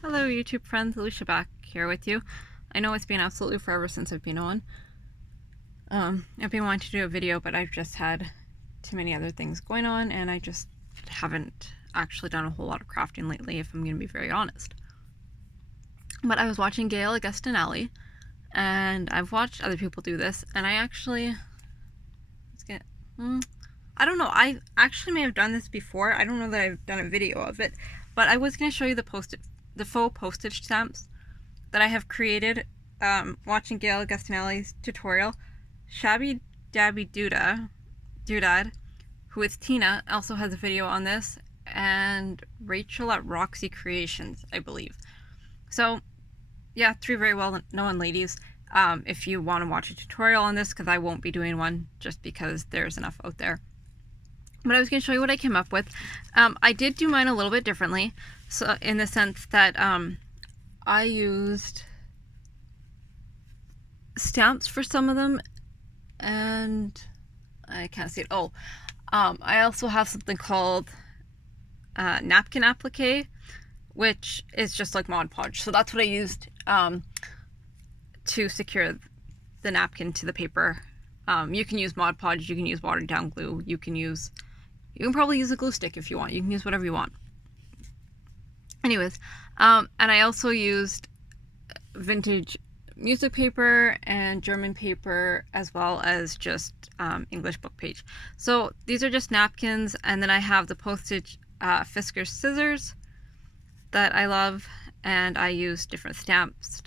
Hello YouTube friends, Alicia back here with you. I know it's been absolutely forever since I've been on. I've been wanting to do a video, but I've just had too many other things going on, and I just haven't actually done a whole lot of crafting lately, if I'm going to be very honest. But I was watching Gail Augustinelli, and I've watched other people do this, and I actually... I don't know, I actually may have done this before. I don't know that I've done a video of it, but I was going to show you the faux postage stamps that I have created watching Gail Augustinelli's tutorial. Shabby Dabby Doodad, who is Tina, also has a video on this, and Rachel at Roxy Creations, I believe. So, yeah, three very well known ladies. If you want to watch a tutorial on this, because I won't be doing one just because there's enough out there. But I was going to show you what I came up with. I did do mine a little bit differently, so in the sense that I used stamps for some of them, and I can't see it. I also have something called napkin applique, which is just like Mod Podge. So that's what I used to secure the napkin to the paper. You can use Mod Podge, you can use watered down glue, you can probably use a glue stick if you want. You can use whatever you want. Anyways, and I also used vintage music paper and German paper, as well as just English book page. So these are just napkins, and then I have the postage Fiskars scissors that I love, and I use different stamps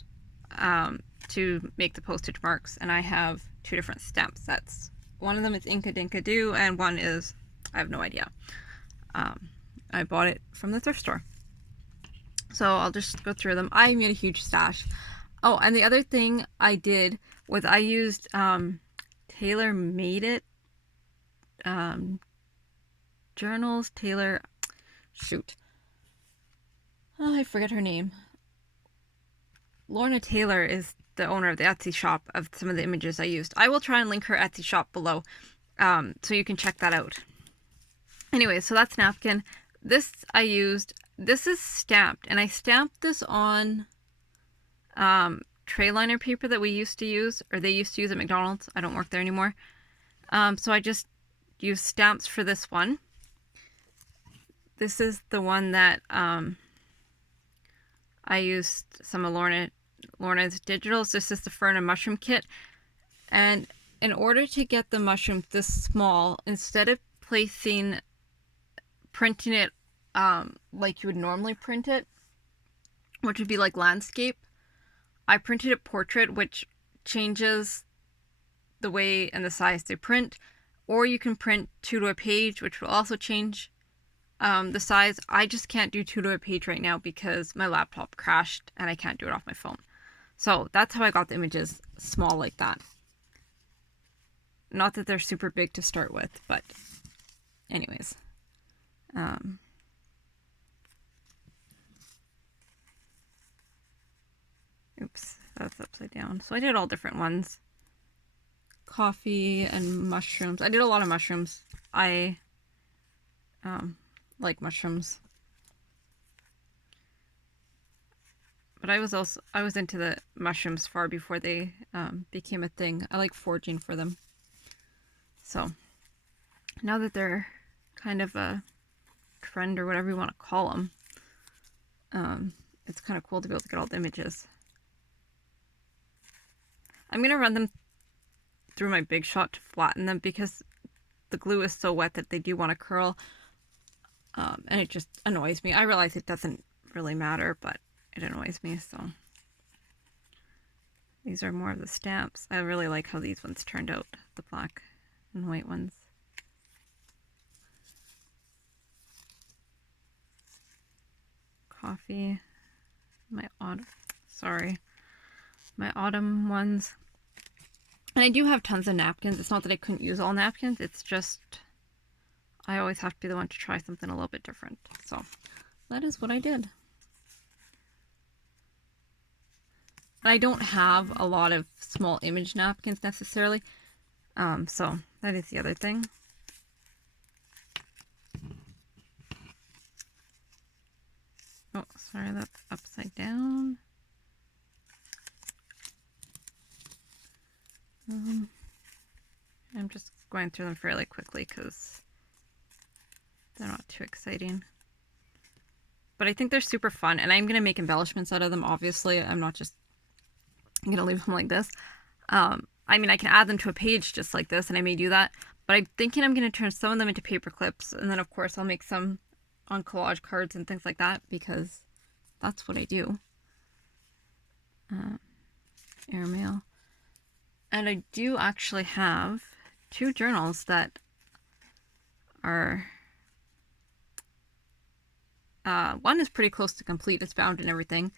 to make the postage marks, and I have two different stamp sets. One of them is Inka Dinka Doo, and one is, I have no idea. I bought it from the thrift store. So I'll just go through them. I made a huge stash. Oh, and the other thing I did was I used Taylor Made It journals. I forget her name. Lorna Taylor is the owner of the Etsy shop of some of the images I used. I will try and link her Etsy shop below, so you can check that out. Anyway, so that's napkin. This I used. This is stamped, and I stamped this on tray liner paper that we used to use, or they used to use at McDonald's. I don't work there anymore. So I just used stamps for this one. This is the one that I used some of Lorna's digitals. This is the fern and mushroom kit. And in order to get the mushrooms this small, instead of printing it like you would normally print it, which would be like landscape, I printed it portrait, which changes the way and the size they print. Or you can print 2 to a page, which will also change the size. I just can't do 2 to a page right now because my laptop crashed and I can't do it off my phone. So that's how I got the images small like that. Not that they're super big to start with, but anyways. Oops, that's upside down. So I did all different ones. Coffee and mushrooms. I did a lot of mushrooms. I like mushrooms. But I was into the mushrooms far before they became a thing. I like foraging for them. So now that they're kind of a trend, or whatever you want to call them, it's kind of cool to be able to get all the images. I'm going to run them through my Big Shot to flatten them because the glue is so wet that they do want to curl. And it just annoys me. I realize it doesn't really matter, but it annoys me. So these are more of the stamps. I really like how these ones turned out, the black and white ones. Coffee. My autumn ones. And I do have tons of napkins. It's not that I couldn't use all napkins. It's just I always have to be the one to try something a little bit different. So that is what I did. And I don't have a lot of small image napkins necessarily. So that is the other thing. Oh, Oh, sorry, that's upside down. I'm just going through them fairly quickly because they're not too exciting. But I think they're super fun, and I'm going to make embellishments out of them, obviously. I'm not just going to leave them like this. I mean, I can add them to a page just like this, and I may do that. But I'm thinking I'm going to turn some of them into paper clips, and then, of course, I'll make some on collage cards and things like that, because that's what I do. Airmail. And I do actually have 2 journals that are... one is pretty close to complete, it's bound and everything.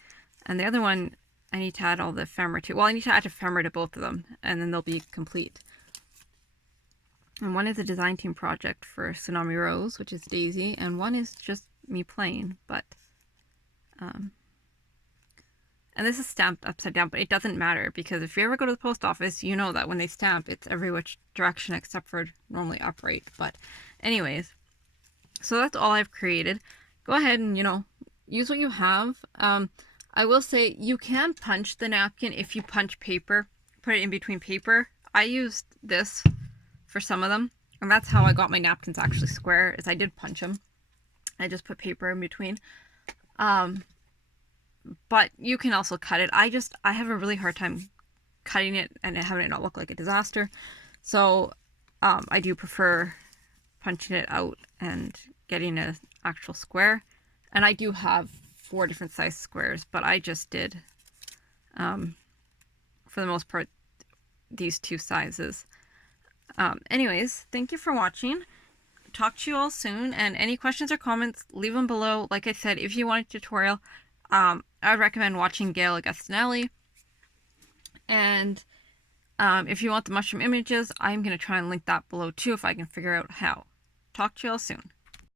And the other one, I need to add all the ephemera to. Well, I need to add ephemera to both of them, and then they'll be complete. And one is a design team project for Tsunami Rose, which is Daisy, and one is just me playing, but... and this is stamped upside down, but it doesn't matter, because if you ever go to the post office, you know that when they stamp, it's every which direction except for normally upright. But anyways, so that's all I've created. Go ahead and, use what you have. I will say you can punch the napkin if you punch paper, put it in between paper. I used this for some of them, and that's how I got my napkins actually square, is I did punch them. I just put paper in between. But you can also cut it. I have a really hard time cutting it and having it not look like a disaster. So I do prefer punching it out and getting an actual square. And I do have 4 different size squares, but I just did, for the most part, these 2 sizes. Anyways, thank you for watching. Talk to you all soon. And any questions or comments, leave them below. Like I said, if you want a tutorial, I would recommend watching Gail Augustinelli. And if you want the mushroom images, I'm going to try and link that below too if I can figure out how. Talk to you all soon.